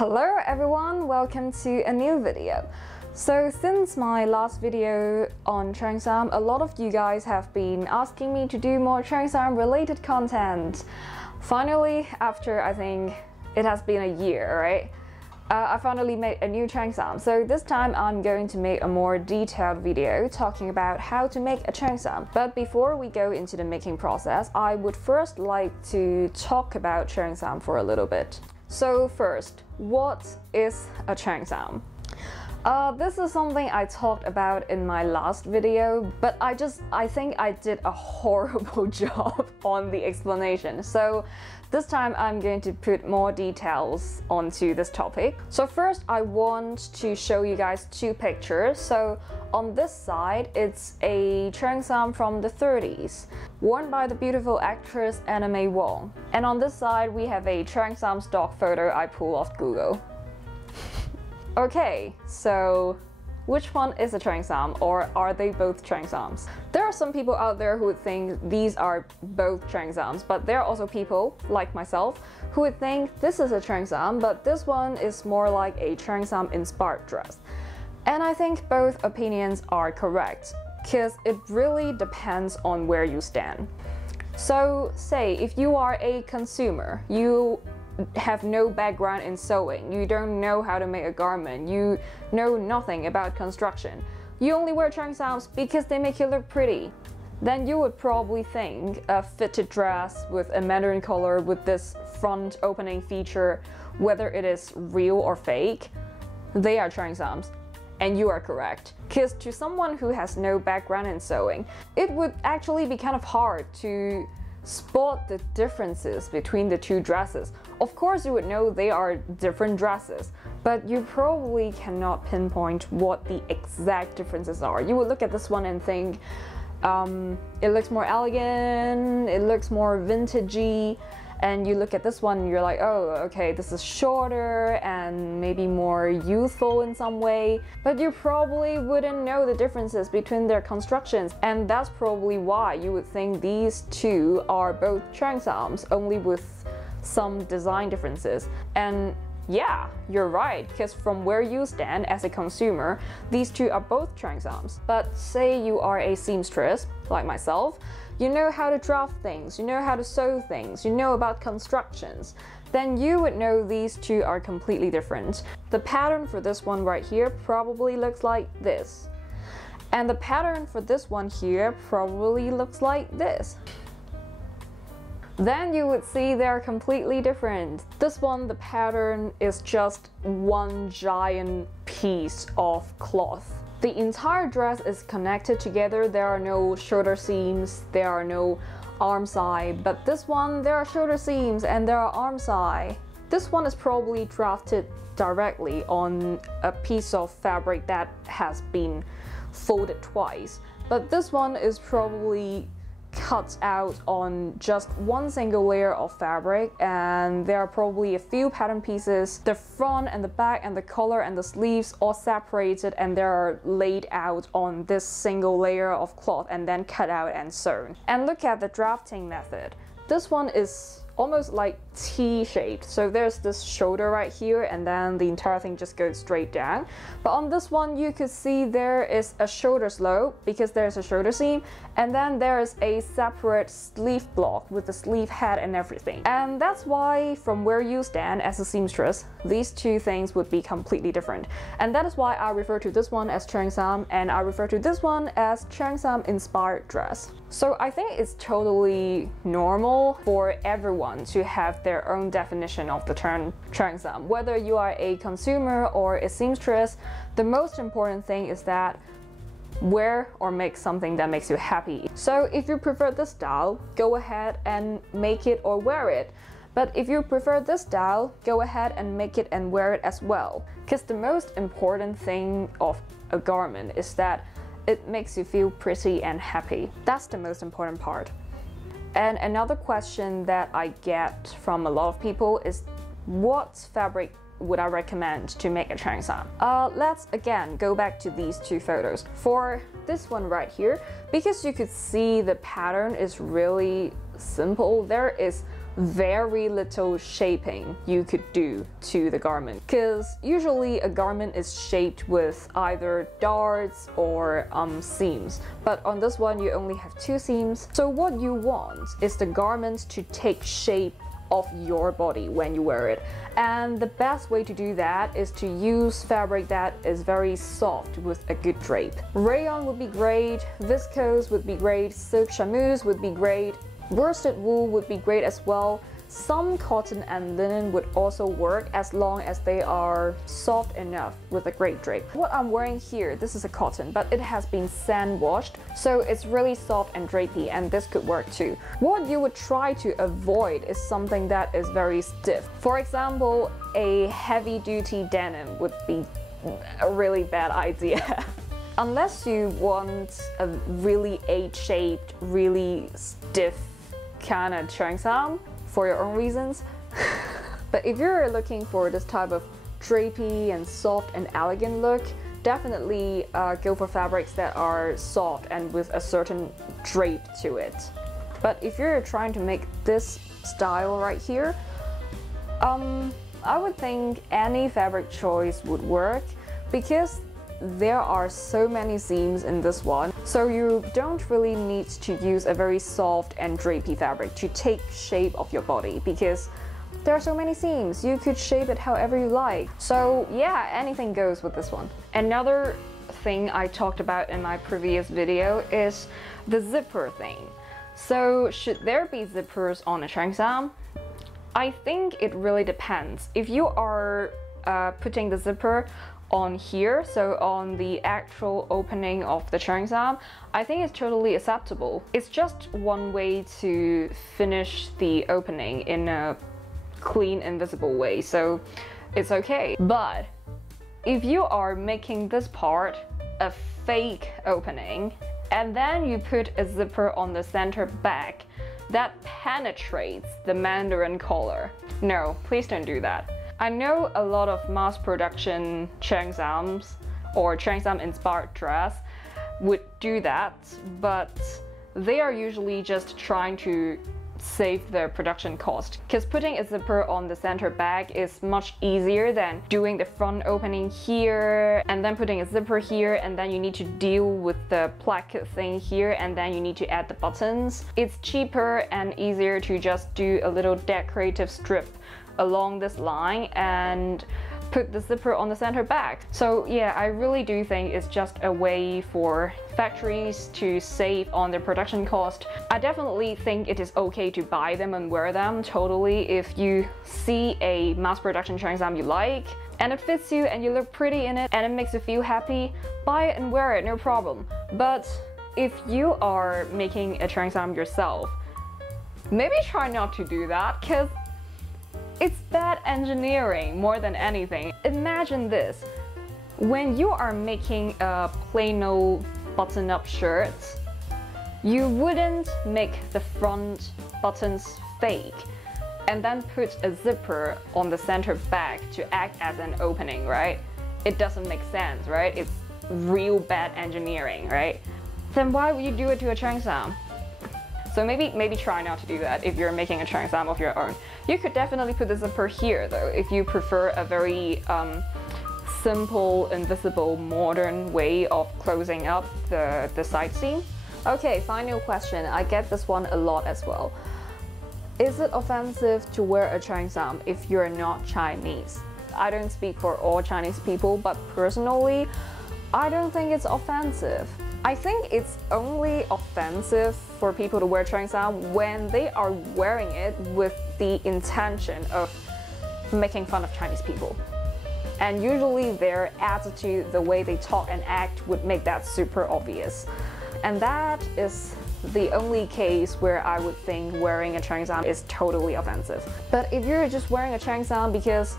Hello everyone, welcome to a new video. So since my last video on Cheongsam, a lot of you guys have been asking me to do more Cheongsam related content. Finally, after I think it has been a year, right? I finally made a new Cheongsam. So this time I'm going to make a more detailed video talking about how to make a Cheongsam. But before we go into the making process, I would first like to talk about Cheongsam for a little bit. So first, what is a Cheongsam? This is something I talked about in my last video, but I think I did a horrible job on the explanation. So this time I'm going to put more details onto this topic. So first I want to show you guys two pictures. So on this side, it's a Cheongsam from the 30s, worn by the beautiful actress Anna May Wong. And on this side, we have a Cheongsam stock photo I pulled off Google. Okay, so which one is a Cheongsam, or are they both Cheongsams? There are some people out there who would think these are both Cheongsams, but there are also people, like myself, who would think this is a Cheongsam, but this one is more like a Cheongsam inspired dress. And I think both opinions are correct, because it really depends on where you stand. So say if you are a consumer, you have no background in sewing, you don't know how to make a garment, you know nothing about construction, you only wear Cheongsams because they make you look pretty, then you would probably think a fitted dress with a mandarin collar with this front opening feature, whether it is real or fake, they are Cheongsams. And you are correct, because to someone who has no background in sewing, it would actually be kind of hard to spot the differences between the two dresses. Of course you would know they are different dresses, but you probably cannot pinpoint what the exact differences are. You would look at this one and think, it looks more elegant, it looks more vintagey, and you look at this one and you're like, oh, okay, this is shorter and maybe more youthful in some way, but you probably wouldn't know the differences between their constructions, and that's probably why you would think these two are both Cheongsams, only with some design differences. And yeah, you're right, because from where you stand as a consumer, these two are both Cheongsams. But say you are a seamstress, like myself, you know how to draft things, you know how to sew things, you know about constructions, then you would know these two are completely different. The pattern for this one right here probably looks like this. And the pattern for this one here probably looks like this. Then you would see they're completely different. This one, the pattern is just one giant piece of cloth. The entire dress is connected together. There are no shoulder seams, there are no arm side, but this one, there are shoulder seams and there are arm side. This one is probably drafted directly on a piece of fabric that has been folded twice, but this one is probably cut out on just one single layer of fabric, and there are probably a few pattern pieces, the front and the back and the collar and the sleeves all separated, and they are laid out on this single layer of cloth and then cut out and sewn. And look at the drafting method. This one is almost like T-shaped, so there's this shoulder right here and then the entire thing just goes straight down. But on this one you could see there is a shoulder slope because there's a shoulder seam, and then there's a separate sleeve block with the sleeve head and everything. And that's why from where you stand as a seamstress, these two things would be completely different. And that is why I refer to this one as Cheongsam and I refer to this one as Cheongsam inspired dress. So I think it's totally normal for everyone to have their own definition of the term Cheongsam. Whether you are a consumer or a seamstress, the most important thing is that wear or make something that makes you happy. So if you prefer this style, go ahead and make it or wear it. But if you prefer this style, go ahead and make it and wear it as well. Because the most important thing of a garment is that it makes you feel pretty and happy. That's the most important part. And another question that I get from a lot of people is, what fabric would I recommend to make a Cheongsam? Let's again go back to these two photos. For this one right here, because you could see the pattern is really simple, there is very little shaping you could do to the garment, because usually a garment is shaped with either darts or seams, but on this one you only have 2 seams. So what you want is the garment to take shape of your body when you wear it, and the best way to do that is to use fabric that is very soft with a good drape. Rayon would be great, viscose would be great, silk chamois would be great, worsted wool would be great as well. Some cotton and linen would also work as long as they are soft enough with a great drape. What I'm wearing here, this is a cotton, but it has been sand washed, so it's really soft and drapey, and this could work too. What you would try to avoid is something that is very stiff. For example, a heavy-duty denim would be a really bad idea. Unless you want a really H-shaped, really stiff kind of cheongsam for your own reasons. But if you're looking for this type of drapey and soft and elegant look, definitely go for fabrics that are soft and with a certain drape to it. But if you're trying to make this style right here, I would think any fabric choice would work, because there are so many seams in this one, so you don't really need to use a very soft and drapey fabric to take shape of your body, because there are so many seams. You could shape it however you like. So yeah, anything goes with this one. Another thing I talked about in my previous video is the zipper thing. So should there be zippers on a cheongsam? I think it really depends. If you are putting the zipper on here, so on the actual opening of the cheongsam, I think it's totally acceptable. It's just one way to finish the opening in a clean, invisible way, so it's okay. But if you are making this part a fake opening, and then you put a zipper on the center back that penetrates the mandarin collar, no, please don't do that. I know a lot of mass production cheongsams or cheongsam inspired dress would do that, but they are usually just trying to save their production cost, because putting a zipper on the center back is much easier than doing the front opening here and then putting a zipper here, and then you need to deal with the placket thing here, and then you need to add the buttons. It's cheaper and easier to just do a little decorative strip along this line and put the zipper on the center back. So yeah, I really do think it's just a way for factories to save on their production cost. I definitely think it is okay to buy them and wear them, totally. If you see a mass production cheongsam you like and it fits you and you look pretty in it and it makes you feel happy, buy it and wear it, no problem. But if you are making a cheongsam yourself, maybe try not to do that, because it's bad engineering more than anything. Imagine this. When you are making a plain old button-up shirt, you wouldn't make the front buttons fake and then put a zipper on the center back to act as an opening, right? It doesn't make sense, right? It's real bad engineering, right? Then why would you do it to a cheongsam? So maybe try not to do that if you're making a cheongsam of your own. You could definitely put the zipper here though, if you prefer a very simple, invisible, modern way of closing up the side seam. Okay, final question. I get this one a lot as well. Is it offensive to wear a cheongsam if you're not Chinese? I don't speak for all Chinese people, but personally, I don't think it's offensive. I think it's only offensive for people to wear cheongsam when they are wearing it with the intention of making fun of Chinese people. And usually their attitude, the way they talk and act would make that super obvious. And that is the only case where I would think wearing a cheongsam is totally offensive. But if you're just wearing a cheongsam because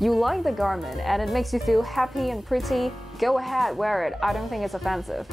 you like the garment and it makes you feel happy and pretty, go ahead, wear it. I don't think it's offensive.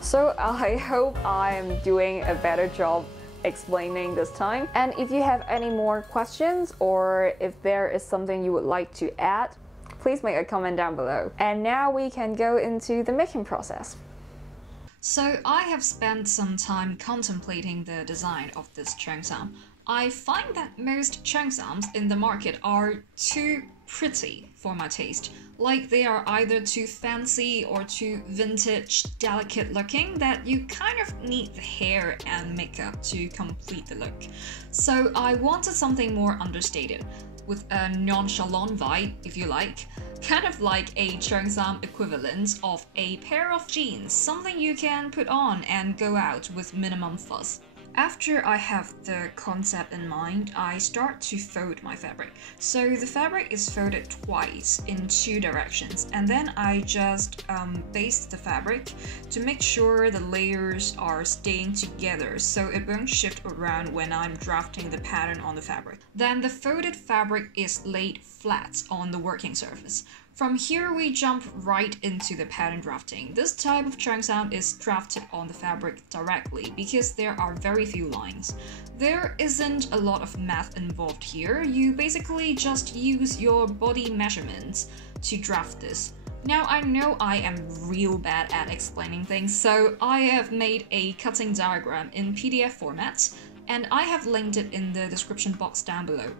So I hope I'm doing a better job explaining this time. And if you have any more questions or if there is something you would like to add, please make a comment down below. And now we can go into the making process. So I have spent some time contemplating the design of this cheongsam. I find that most cheongsams in the market are too pretty for my taste. Like they are either too fancy or too vintage, delicate looking that you kind of need the hair and makeup to complete the look. So I wanted something more understated, with a nonchalant vibe, if you like. Kind of like a cheongsam equivalent of a pair of jeans, something you can put on and go out with minimum fuss. After I have the concept in mind, I start to fold my fabric. So the fabric is folded twice in 2 directions, and then I just baste the fabric to make sure the layers are staying together so it won't shift around when I'm drafting the pattern on the fabric. Then the folded fabric is laid flat on the working surface. From here, we jump right into the pattern drafting. This type of cheongsam is drafted on the fabric directly because there are very few lines. There isn't a lot of math involved here. You basically just use your body measurements to draft this. Now, I know I am real bad at explaining things, so I have made a cutting diagram in PDF format, and I have linked it in the description box down below.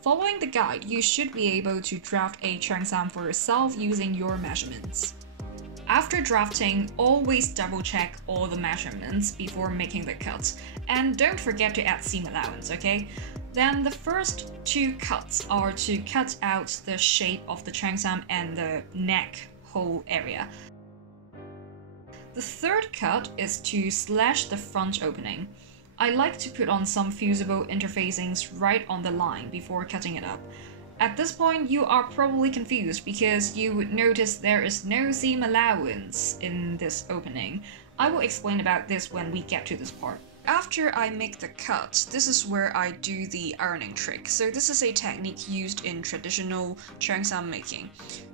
Following the guide, you should be able to draft a cheongsam for yourself using your measurements. After drafting, always double check all the measurements before making the cuts, and don't forget to add seam allowance, okay? Then the first 2 cuts are to cut out the shape of the cheongsam and the neck hole area. The third cut is to slash the front opening. I like to put on some fusible interfacings right on the line before cutting it up. At this point, you are probably confused because you would notice there is no seam allowance in this opening. I will explain about this when we get to this part. After I make the cut, this is where I do the ironing trick. So this is a technique used in traditional cheongsam making.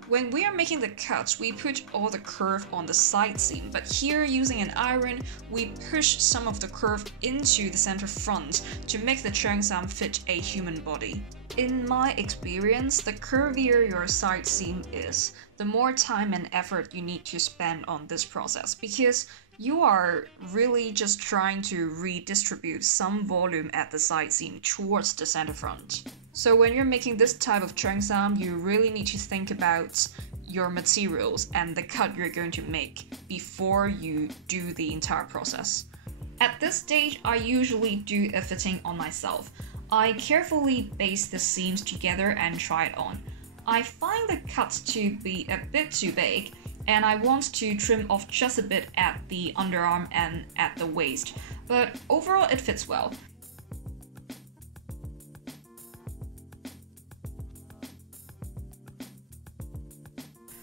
When we are making the cuts, we put all the curve on the side seam, but here using an iron, we push some of the curve into the center front to make the cheongsam fit a human body. In my experience, the curvier your side seam is, the more time and effort you need to spend on this process, because you are really just trying to redistribute some volume at the side seam towards the center front. So when you're making this type of cheongsam, you really need to think about your materials and the cut you're going to make before you do the entire process. At this stage, I usually do a fitting on myself. I carefully baste the seams together and try it on. I find the cuts to be a bit too big, and I want to trim off just a bit at the underarm and at the waist, but overall it fits well.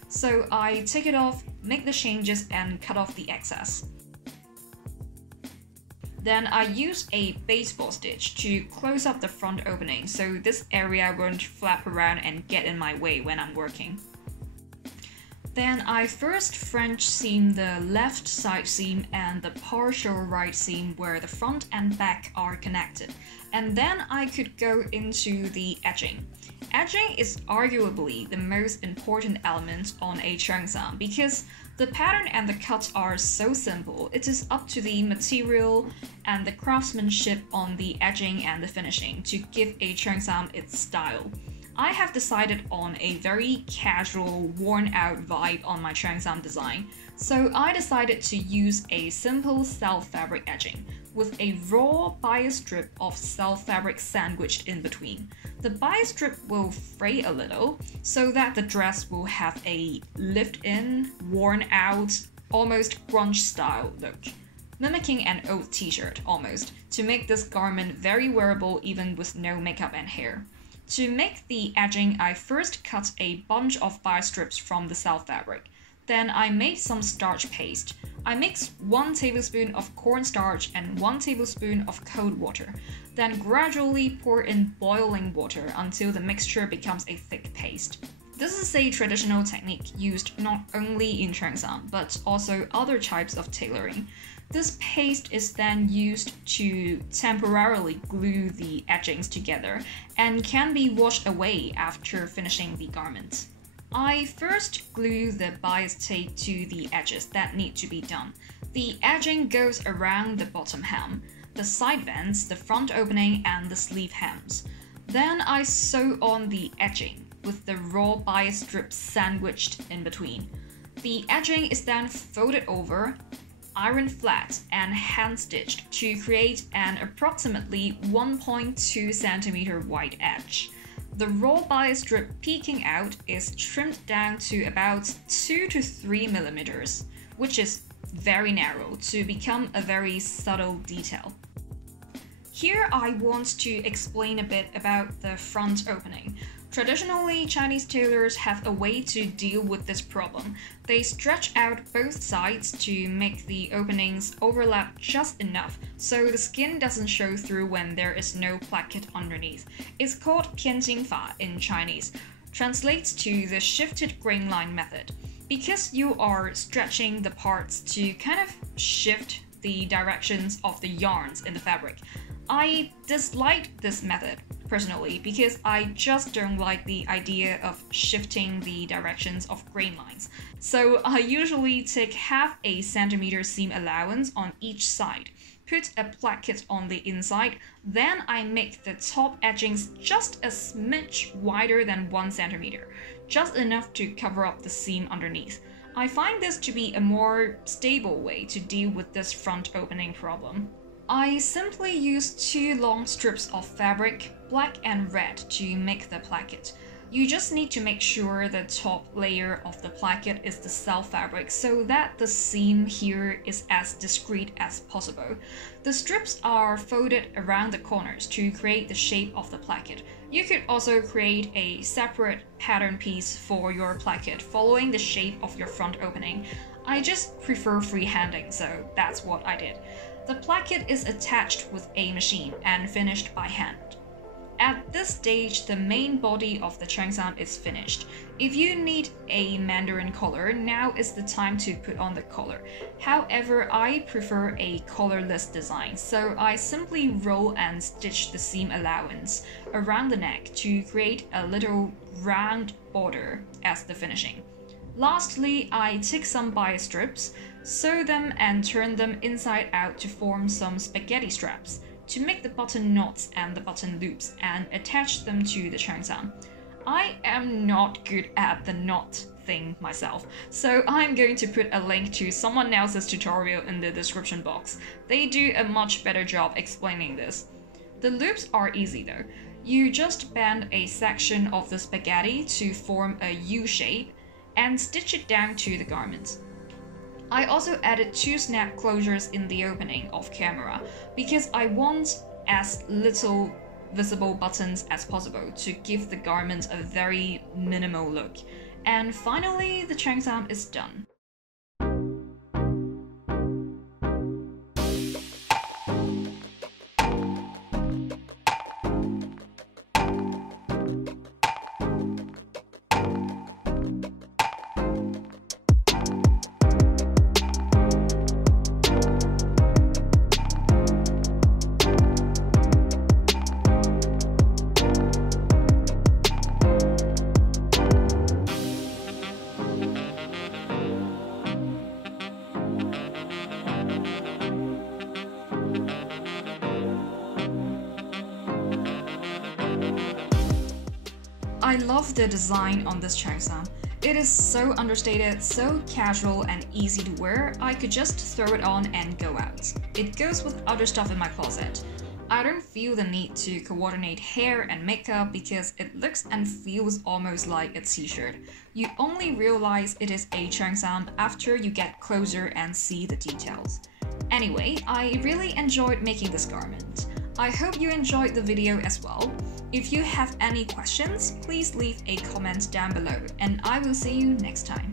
So I take it off, make the changes and cut off the excess. Then I use a baseball stitch to close up the front opening so this area won't flap around and get in my way when I'm working. Then I first French seam the left side seam and the partial right seam where the front and back are connected, and then I could go into the edging. Edging is arguably the most important element on a cheongsam because the pattern and the cuts are so simple. It is up to the material and the craftsmanship on the edging and the finishing to give a cheongsam its style. I have decided on a very casual, worn-out vibe on my cheongsam design, so I decided to use a simple self fabric edging with a raw bias strip of self fabric sandwiched in between. The bias strip will fray a little so that the dress will have a lift-in, worn-out, almost grunge style look, mimicking an old t-shirt almost, to make this garment very wearable even with no makeup and hair. To make the edging, I first cut a bunch of bias strips from the self fabric. Then I made some starch paste. I mixed 1 tablespoon of cornstarch and 1 tablespoon of cold water. Then gradually pour in boiling water until the mixture becomes a thick paste. This is a traditional technique used not only in cheongsam, but also other types of tailoring. This paste is then used to temporarily glue the edgings together and can be washed away after finishing the garment. I first glue the bias tape to the edges that need to be done. The edging goes around the bottom hem. the side vents, the front opening, and the sleeve hems. Then I sew on the edging, with the raw bias strip sandwiched in between. The edging is then folded over, ironed flat, and hand-stitched to create an approximately 1.2 cm wide edge. The raw bias strip peeking out is trimmed down to about 2 to 3 millimeters, which is very narrow to become a very subtle detail. Here I want to explain a bit about the front opening. Traditionally, Chinese tailors have a way to deal with this problem. They stretch out both sides to make the openings overlap just enough so the skin doesn't show through when there is no placket underneath. It's called 偏心法 in Chinese, translates to the shifted grain line method. Because you are stretching the parts to kind of shift the directions of the yarns in the fabric, I dislike this method personally because I just don't like the idea of shifting the directions of grain lines. So I usually take half a centimeter seam allowance on each side, put a placket on the inside, then I make the top edgings just a smidge wider than 1 centimeter, just enough to cover up the seam underneath. I find this to be a more stable way to deal with this front opening problem. I simply use 2 long strips of fabric, black and red, to make the placket. You just need to make sure the top layer of the placket is the self fabric so that the seam here is as discreet as possible. The strips are folded around the corners to create the shape of the placket. You could also create a separate pattern piece for your placket following the shape of your front opening. I just prefer freehanding, so that's what I did. The placket is attached with a machine and finished by hand. At this stage, the main body of the cheongsam is finished. If you need a mandarin collar, now is the time to put on the collar. However, I prefer a collarless design, so I simply roll and stitch the seam allowance around the neck to create a little round border as the finishing. Lastly, I take some bias strips, sew them and turn them inside out to form some spaghetti straps to make the button knots and the button loops and attach them to the cheongsam. I am not good at the knot thing myself, so I'm going to put a link to someone else's tutorial in the description box. They do a much better job explaining this. The loops are easy though. You just bend a section of the spaghetti to form a U shape and stitch it down to the garment. I also added 2 snap closures in the opening off camera because I want as little visible buttons as possible to give the garment a very minimal look. And finally, the cheongsam is done. I love the design on this cheongsam. It is so understated, so casual and easy to wear, I could just throw it on and go out. It goes with other stuff in my closet. I don't feel the need to coordinate hair and makeup because it looks and feels almost like a t-shirt. You only realize it is a cheongsam after you get closer and see the details. Anyway, I really enjoyed making this garment. I hope you enjoyed the video as well. If you have any questions, please leave a comment down below and I will see you next time.